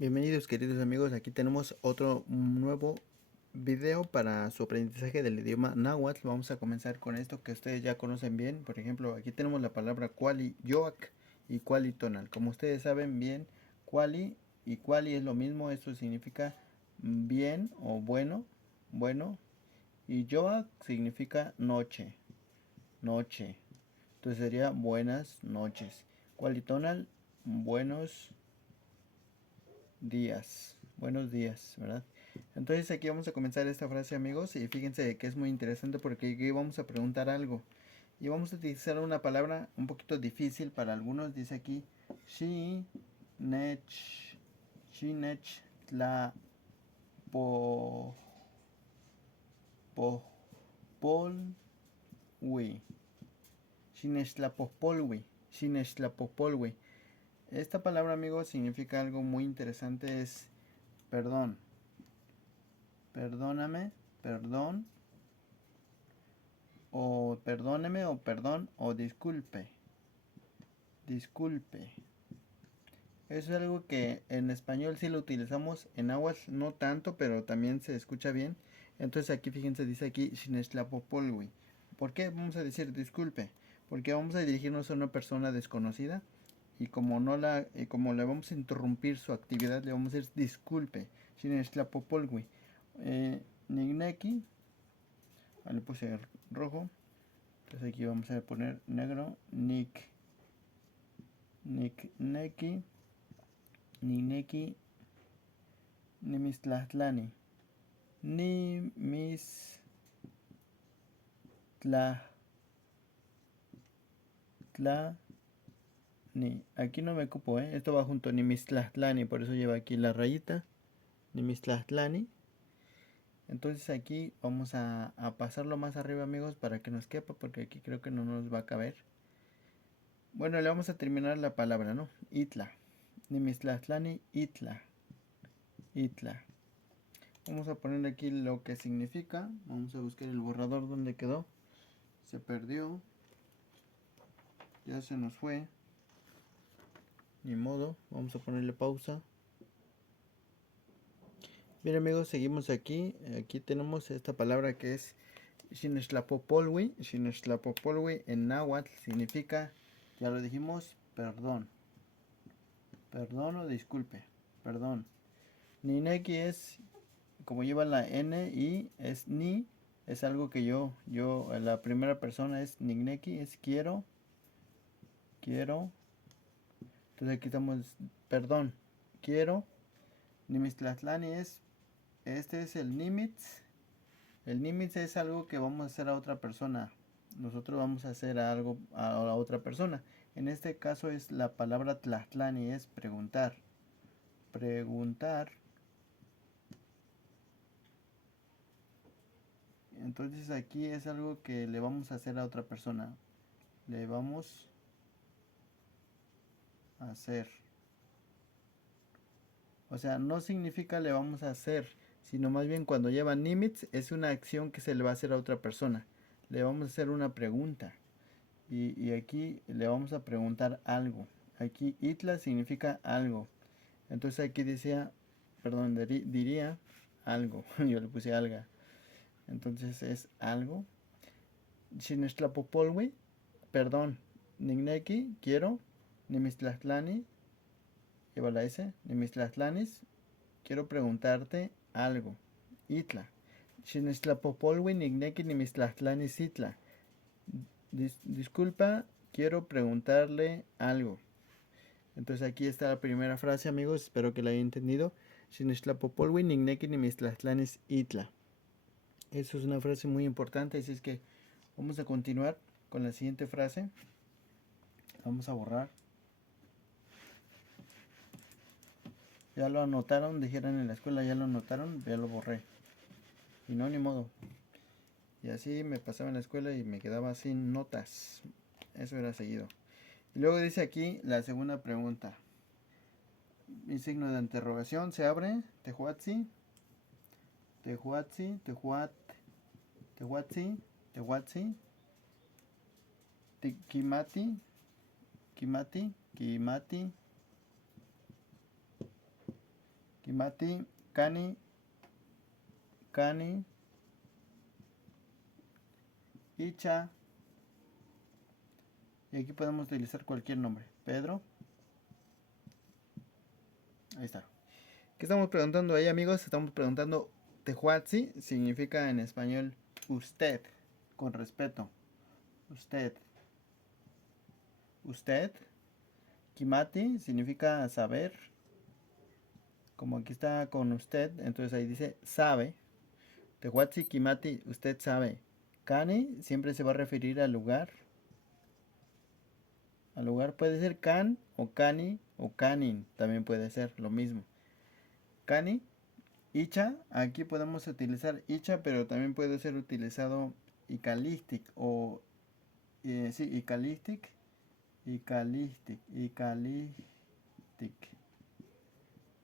Bienvenidos queridos amigos, aquí tenemos otro nuevo video para su aprendizaje del idioma náhuatl. Vamos a comenzar con esto que ustedes ya conocen bien. Por ejemplo, aquí tenemos la palabra cuali yoac y cuali tonal. Como ustedes saben bien, cuali y cuali es lo mismo, esto significa bien o bueno, bueno, y yoac significa noche, noche. Entonces sería buenas noches. Cuali tonal, buenos días. Buenos días, ¿verdad? Entonces aquí vamos a comenzar esta frase, amigos, y fíjense que es muy interesante porque aquí vamos a preguntar algo. Y vamos a utilizar una palabra un poquito difícil para algunos. Dice aquí, shi, nech, shi, nech, tla, po, po, pol, wi. Shi, nech, tla, po, pol, wi. Shi, nech, tla, po, pol, wi. Esta palabra, amigos, significa algo muy interesante, es perdón. Perdóname, perdón, o perdóneme, o perdón, o disculpe, disculpe. Eso es algo que en español sí lo utilizamos, en aguas no tanto, pero también se escucha bien. Entonces aquí fíjense, dice aquí, Xinextlapopolwi. ¿Por qué vamos a decir disculpe? Porque vamos a dirigirnos a una persona desconocida y como le vamos a interrumpir su actividad, le vamos a decir disculpe, Xinextlapopolwi. Nigneki, le puse rojo. Entonces aquí vamos a poner negro. Neki, Nineki, Nimistlani. Nimistlani. Aquí no me ocupo, ¿eh? Esto va junto a Nimistlani, por eso lleva aquí la rayita. Nimistlani. Entonces aquí vamos a pasarlo más arriba, amigos, para que nos quepa, porque aquí creo que no nos va a caber. Bueno, le vamos a terminar la palabra, ¿no? Itla. Nimistlani, itla. Itla. Vamos a poner aquí lo que significa. Vamos a buscar el borrador donde quedó. Se perdió. Ya se nos fue. Ni modo. Vamos a ponerle pausa. Bien amigos, seguimos aquí. Aquí tenemos esta palabra que es Xinextlapopolwi. Xinextlapopolwi en náhuatl significa, ya lo dijimos, perdón. Perdón o disculpe. Perdón. Nineki es, como lleva la N y es ni, es algo que la primera persona es nigneki, es quiero, quiero. Entonces aquí estamos, perdón, quiero. Nimistlani es, este es el nimitz. El nimitz es algo que vamos a hacer a otra persona. Nosotros vamos a hacer algo a la otra persona. En este caso es la palabra tlatlani, es preguntar. Preguntar. Entonces aquí es algo que le vamos a hacer a otra persona. Le vamos a hacer. O sea, no significa le vamos a hacer, sino más bien cuando lleva nimitz es una acción que se le va a hacer a otra persona. Le vamos a hacer una pregunta. Y aquí le vamos a preguntar algo. Aquí itla significa algo. Entonces aquí decía, perdón, diría algo. Yo le puse alga. Entonces es algo. Xinextlapopolwi, perdón. Nigneki, quiero. Nimistlani, lleva la S. Nimistlani's, quiero preguntarte algo. Itla. Xinextlapopolwi nigneki nimistlantlanis itla. Disculpa, quiero preguntarle algo. Entonces aquí está la primera frase, amigos. Espero que la hayan entendido. Xinextlapopolwi nigneki nimistlantlanis itla. Eso es una frase muy importante. Así es que vamos a continuar con la siguiente frase. Vamos a borrar. Ya lo anotaron, dijeron en la escuela, ya lo anotaron, ya lo borré. Y no, ni modo. Y así me pasaba en la escuela y me quedaba sin notas. Eso era seguido. Y luego dice aquí la segunda pregunta. Mi signo de interrogación se abre. Tehuatzi. Tehuatzi. Tehuat. Tehuatzi. Tehuatzi. Kimati. Kimati. Kimati. Kimati, Cani, Cani, Icha. Y aquí podemos utilizar cualquier nombre. Pedro. Ahí está. ¿Qué estamos preguntando ahí, amigos? Estamos preguntando Tehuatzi significa en español usted, con respeto. Usted. Usted. Kimati significa saber. Como aquí está con usted, entonces ahí dice sabe. Tehuatzi Kimati, usted sabe. Cani siempre se va a referir al lugar. Al lugar puede ser can o cani o canin, también puede ser lo mismo. Cani, Icha, aquí podemos utilizar Icha, pero también puede ser utilizado Icalistic o sí, Icalistic, Icalistic, Icalistic.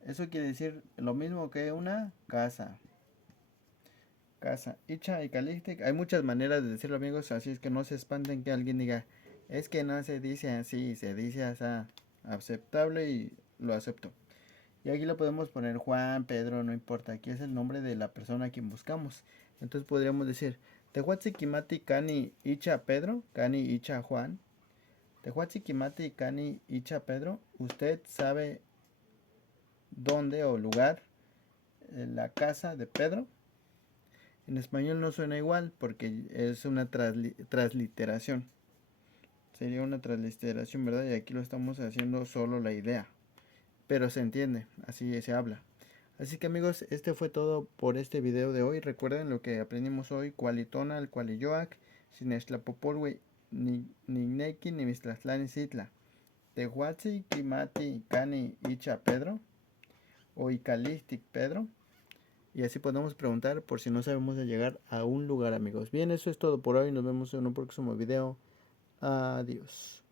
Eso quiere decir lo mismo que una casa. Casa, Icha, Icalistic. Hay muchas maneras de decirlo, amigos, así es que no se espanten que alguien diga, es que no se dice así, se dice así, aceptable y lo acepto. Y aquí le podemos poner Juan, Pedro, no importa. Aquí es el nombre de la persona a quien buscamos. Entonces podríamos decir, Tehuatzi Kimati Cani Icha Pedro, Cani Icha Juan. Tehuatzi Kimati Cani Icha Pedro, usted sabe dónde o lugar la casa de Pedro. En español no suena igual porque es una transliteración. Sería una transliteración, ¿verdad? Y aquí lo estamos haciendo solo la idea. Pero se entiende, así se habla. Así que amigos, este fue todo por este video de hoy. Recuerden lo que aprendimos hoy: Cualitonal, Cualiyoac, Sinestlapopolwe, Nigneki, Nimistlaztlani, Citla, Tehuatzi, Kimati, Cani, Icha, Pedro, o Icalistic, Pedro. Y así podemos preguntar por si no sabemos de llegar a un lugar, amigos. Bien, eso es todo por hoy. Nos vemos en un próximo video. Adiós.